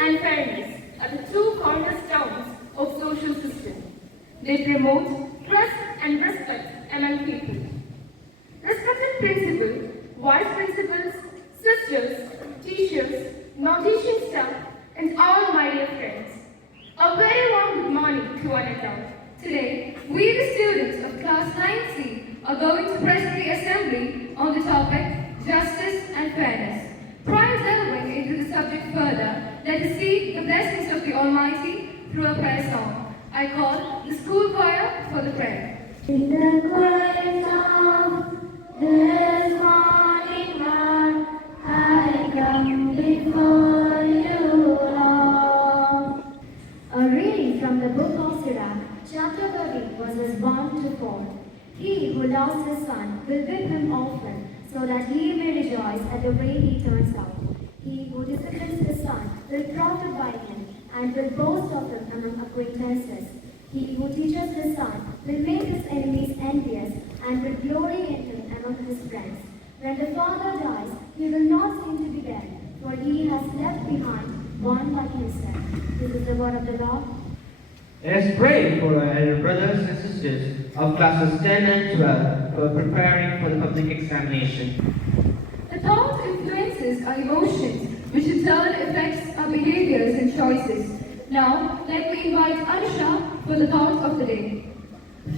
and fairness are the two cornerstones of social system. They promote trust and respect among people. Respected principal, vice principals, sisters, teachers, non-teaching staff, and all my dear friends, a very warm good morning to one and all. Today, we the students of class 9C are going to present the assembly on the topic Justice and Fairness. Prior delving into the subject further, let us seek the blessings of the Almighty through a prayer song. I call the school choir for the prayer. In the quiet of this morning hour, I come before you, Lord. A reading from the book of Sirach, chapter 30, verses 1 to 4. He who loves his son will whip him often, so that he may rejoice at the way he turns out. He who disciplines his son will profit by him, and will boast of him among acquaintances. He who teaches his son will make his enemies envious, and will glory in him among his friends. When the father dies, he will not seem to be dead, for he has left behind one like himself. This is the word of the Lord. Let us pray for our elder brothers and sisters of classes 10 and 12 who are preparing for the public examination. The thought influences our emotions, which in turn affects our behaviors and choices. Now, let me invite Anusha for the thought of the day.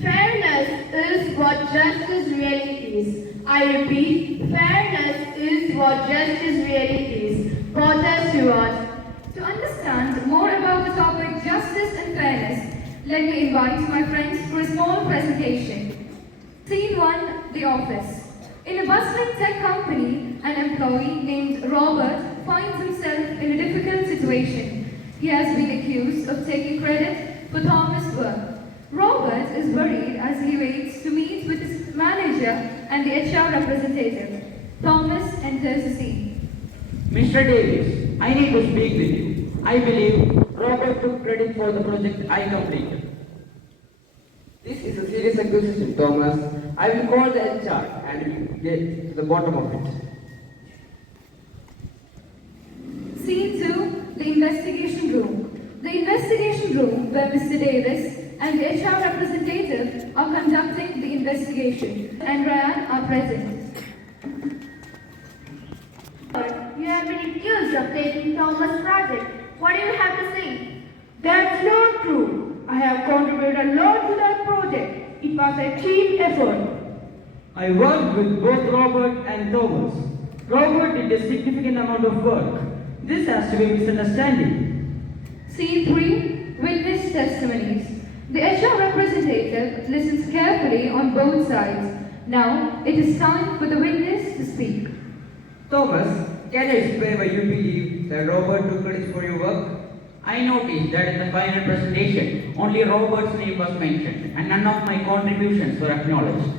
Fairness is what justice really is. I repeat, fairness is what justice really is. Porter Stewart. To understand more about the topic justice and fairness, let me invite my friends for a small presentation. Scene 1, the office. In a bustling tech company, an employee named Robert finds himself in a difficult situation. He has been accused of taking credit for Thomas' work. Robert is worried as he waits to meet with his manager and the HR representative. Thomas enters the scene. Mr. Davis, I need to speak with you. I believe Robert took credit for the project I completed. This is a serious accusation, Thomas. I will call the HR and we'll get to the bottom of it. Scene 2, the investigation room. The investigation room where Mr. Davis and the HR representative are conducting the investigation and Ryan are present. You have been accused of taking Thomas' project. What do you have to say? That's not true. I have contributed a lot to that project. It was a team effort. I worked with both Robert and Thomas. Robert did a significant amount of work. This has to be a misunderstanding. Scene 3, witness testimonies. The HR representative listens carefully on both sides. Now, it is time for the witness to speak. Thomas, can you explain why you believe that Robert took credit for your work? I noticed that in the final presentation, only Robert's name was mentioned and none of my contributions were acknowledged.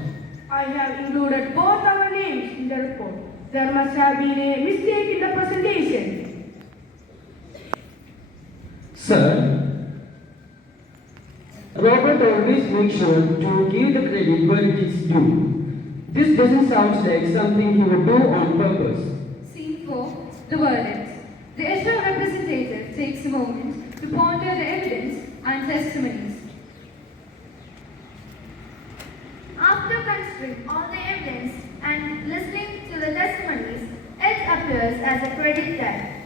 I have included both our names in the report. There must have been a mistake in the presentation. Sir, Robert always makes sure to give the credit where it is due. This doesn't sound like something he would do on purpose. Scene 4, the verdict. The HR representative takes a moment to ponder the evidence and testimonies. After considering all the evidence and listening to the testimonies, it appears as a credit that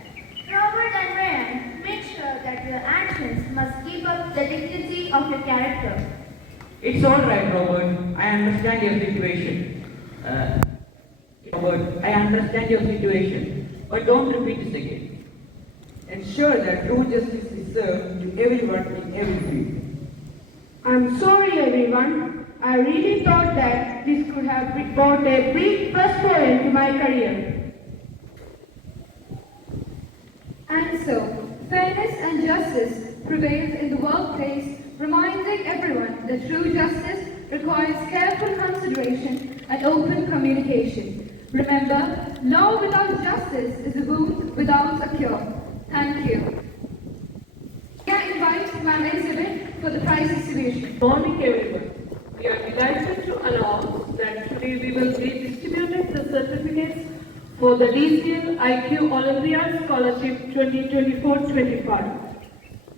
Robert and Ryan make sure that your actions must keep up the dignity of your character. It's all right, Robert. I understand your situation. Robert, I understand your situation, but don't repeat this again. Ensure that true justice is served to everyone in every field. I'm sorry, everyone. I really thought that this could have brought a big plus point to my career. And so, fairness and justice prevailed in the workplace, reminding everyone that true justice requires careful consideration and open communication. Remember, law without justice is a wound without a cure. Thank you. I invite Ma'am Elizabeth for the prize distribution. Good morning, everyone. We are delighted to announce that today we will be distributing the certificates for the DCL IQ Olympiad Scholarship 2024-25.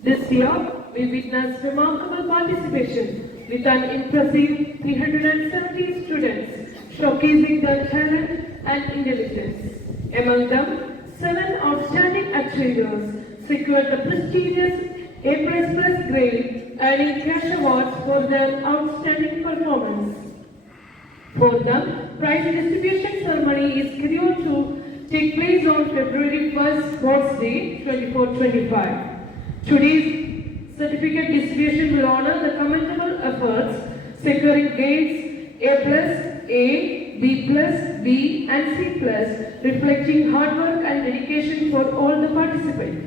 This year, we witnessed remarkable participation with an impressive 370 students showcasing their talent and intelligence. Among them, 7 outstanding achievers secured the prestigious A++ grade, earning cash awards for their outstanding performance. For them, prize distribution ceremony is scheduled to take place on February 1st, Sports Day 24-25. Today's certificate distribution will honor the commendable efforts securing grades A+, A, B+, B and C+, reflecting hard work and dedication for all the participants.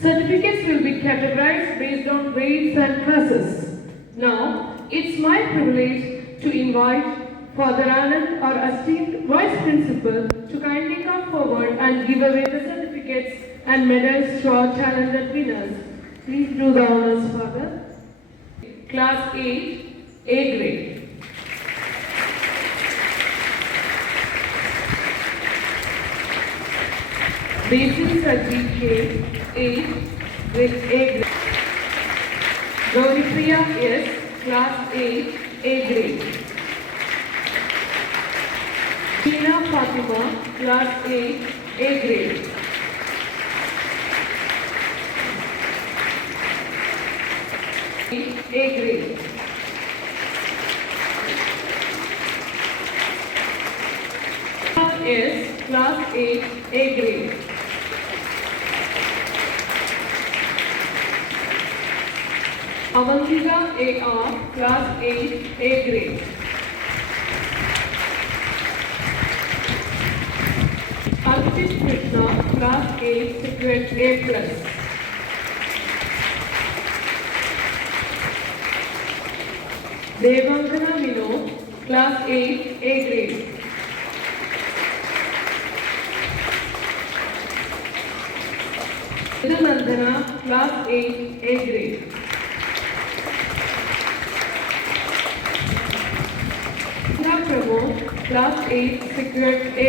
Certificates will be categorized based on grades and classes. Now, it's my privilege to invite Father Anand, our esteemed Vice Principal, to kindly come forward and give away the certificates and medals to our talented winners. Please do the honors, Father. Class 8, A grade. Basil Sajid K, 8, with A grade. Gauripriya S, Class 8, A grade. Sheena Fatima, Class 8, A grade. A grade. S, Class 8, A grade. Avantika A.R., Class 8, A grade. Arpit Krishna, Class 8, secured A+. Devangana Vinod, Class 8, A grade. Nandana, Class 8, A grade. Pramod, Class 8, secured A+.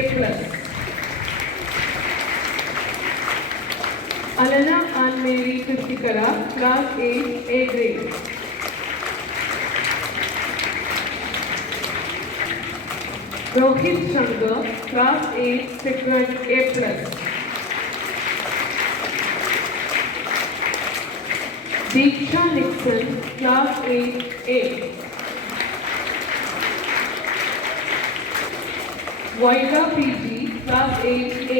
Alana and Mary Tustikara, Class 8, A grade. Rohit Shankar, Class 8, secured A+. Deeksha Nixon, Class 8, A. Vaida PG, Class 8A.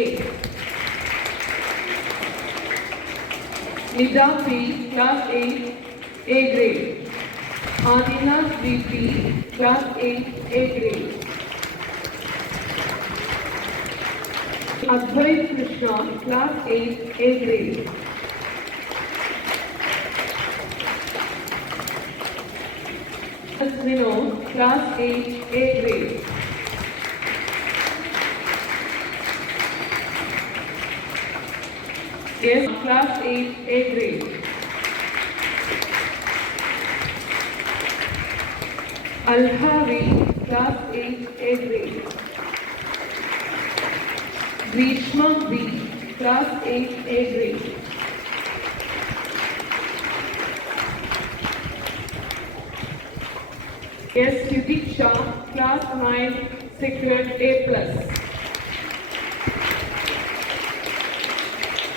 Nida P, Class 8, A grade. Adina BP, Class 8, A grade. Advait Krishna, Class 8, A grade. Vinod, Class 8, A grade. Yes, Class 8, A grade. Alhavi, Class 8, A grade. Grishma B, Class 8, A grade. Yes, Yudiksha, Class 9, secured A+.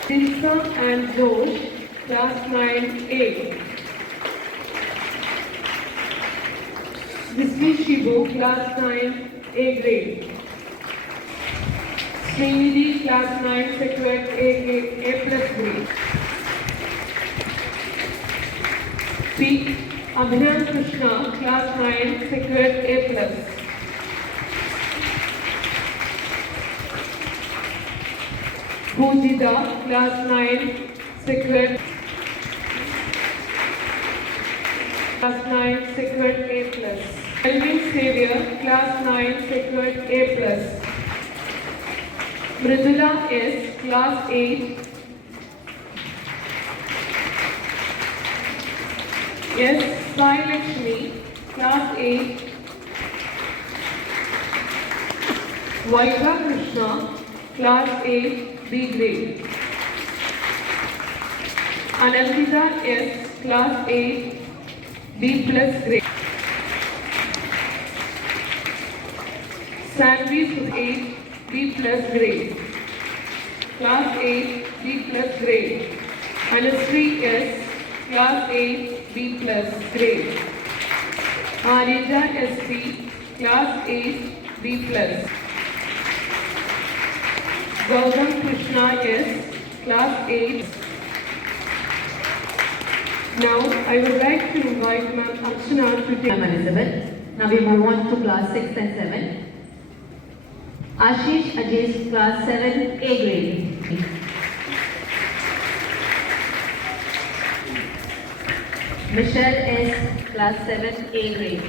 Dilsa and Josh, Class 9A. Vismi Shibu, Class 9, A grade. Srinidhi, Class 9, secured A+ grade. P. Abhinay Krishna, Class 9, secured A+. Pujita, Class 9, secured. Class 9, secured A+. Elvin Xavier, Class 9, secured A+. Mridula S, Class 8. Yes, Sai Lakshmi, Class 8. Vaidya Krishna, Class 8, B grade. Anandita S, Class 8, B plus grade. Sanvi Sudesh, B plus grade. Class 8, B plus grade. Anusri S, Class 8, B plus grade. Areja SP, Class 8, B plus. Gautam Krishna S, Class 8. Now, I would like to invite Ma'am Archana to take. I'm Elizabeth. Now we move on to class 6 and 7. Ashish Ajay, class 7, A grade. Michelle S, class 7, A grade.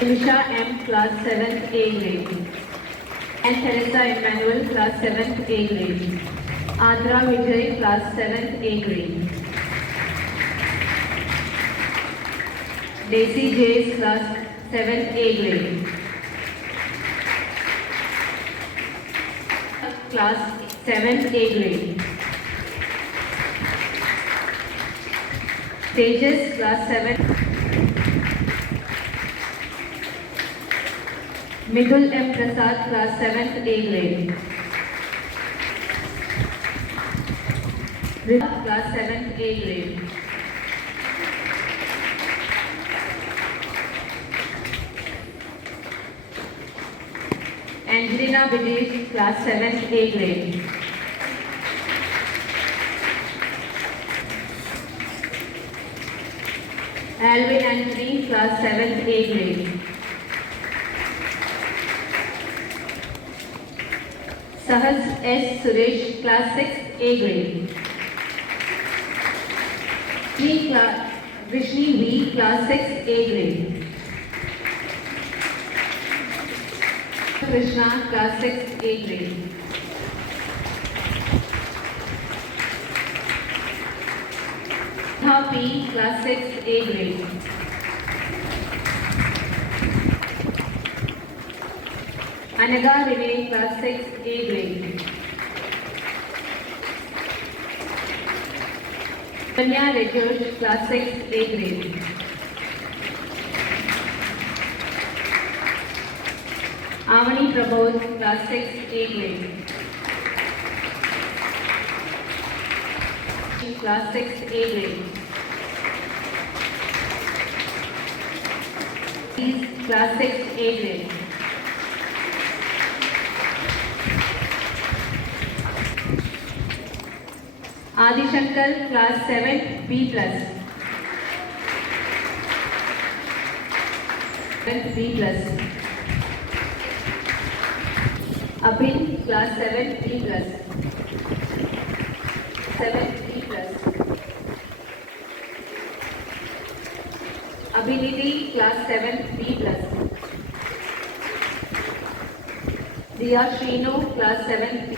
Nisha M, class 7, A grade. And Teresa Emmanuel, class 7, A grade. Adra Vijay, class 7, A grade. Daisy J, class 7, A grade. Class 7, A grade. Tejas, class 7. Midul M. Prasad, class 7, A grade. Rita, class 7, A grade. Angelina Vijay, class 7, A grade. Alvin Anthony, class 7, A grade. Sahas S. Suresh, class 6, A grade. Vishni V, class 6, A grade. Krishna, class 6, A grade. P, class 6, A grade. Anaga Vinay, class 6, A grade. Kanya Rajosh, class 6, A grade. Avani Prabodh, class 6, A grade. Class 6, A grade. Class 6, A grade. Adi Shankar, class 7, B plus. 7, B plus. Abhin, class 7, B plus. 7, B plus. Abhiniti, class 7, B plus. Diya Shrinu, class 7, B.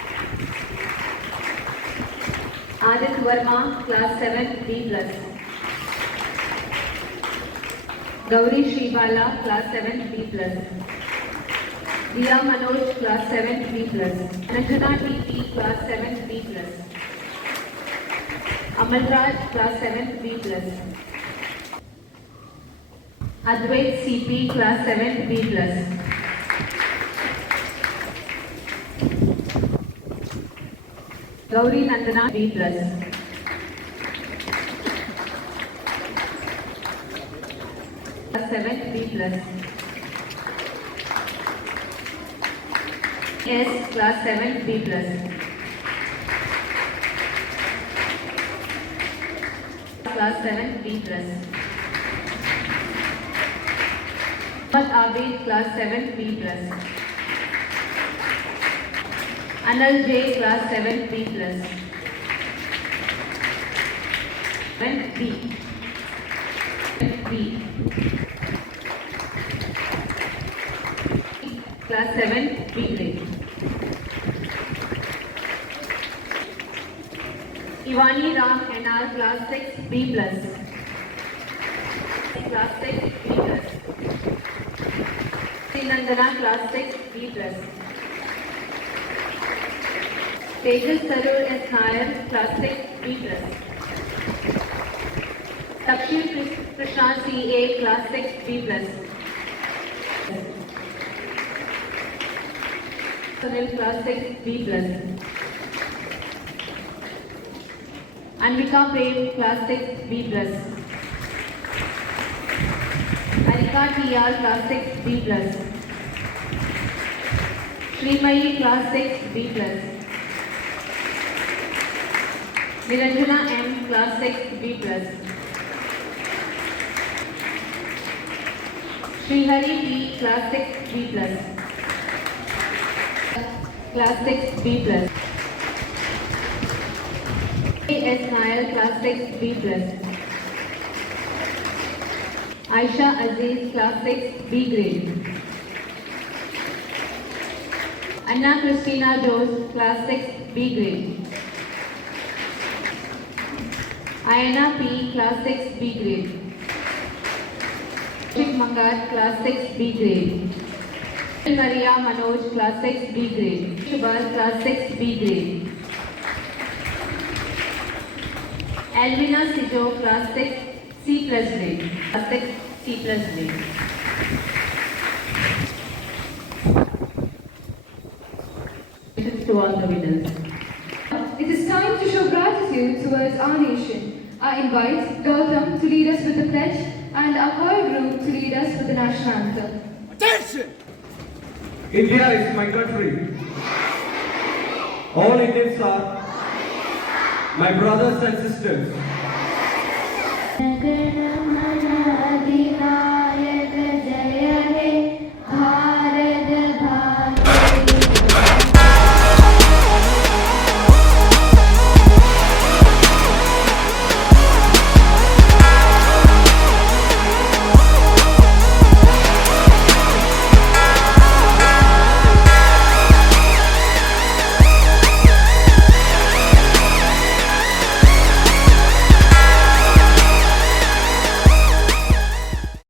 Adit Verma, class 7, B plus. Gauri Shribala, class 7, B plus. Diya Manoj, class 7, B plus. Ranjana TP, class 7, B plus. Amalraj, class 7, B plus. Advait CP, class 7, B plus. Gauri Nandana, B plus. Class 7, B plus. S, class 7, B plus. Class 7, B plus. Mohammad Abid, class 7, B plus. Anal J, class 7, B plus. 7, B. B. Class 7, B grade. Ivani Ram NR, class 6, B plus. Class 6, B plus. Nirandana, class 6, B+. Tejas Sarur S. Nair, class 6, B+. Sakshi Krishna C.A., class 6, B+. Sunil, class 6, B+. Anvika Prem, class 6, B+. Arika T.R., class 6, B+. Srimayi, class 6, B+. Niranjana M, class 6, B+. Srihari P, class 6, B+. Class 6, B+. S. Nair, class 6, B+. Aisha Aziz, class 6, B grade. Anna Christina Jose, class 6, B grade. Ayana P, class 6, B grade. Shik Mangar, class 6, B grade. Maria Manoj, class 6, B grade. Shubal, class 6, B grade. Alvina Sijo, class 6, C+ grade. Class 6, C+ grade. To all the winners. It is time to show gratitude towards our nation. I invite Gautam to lead us with the pledge and our choir group to lead us with the national anthem. India is my country. All Indians are my brothers and sisters.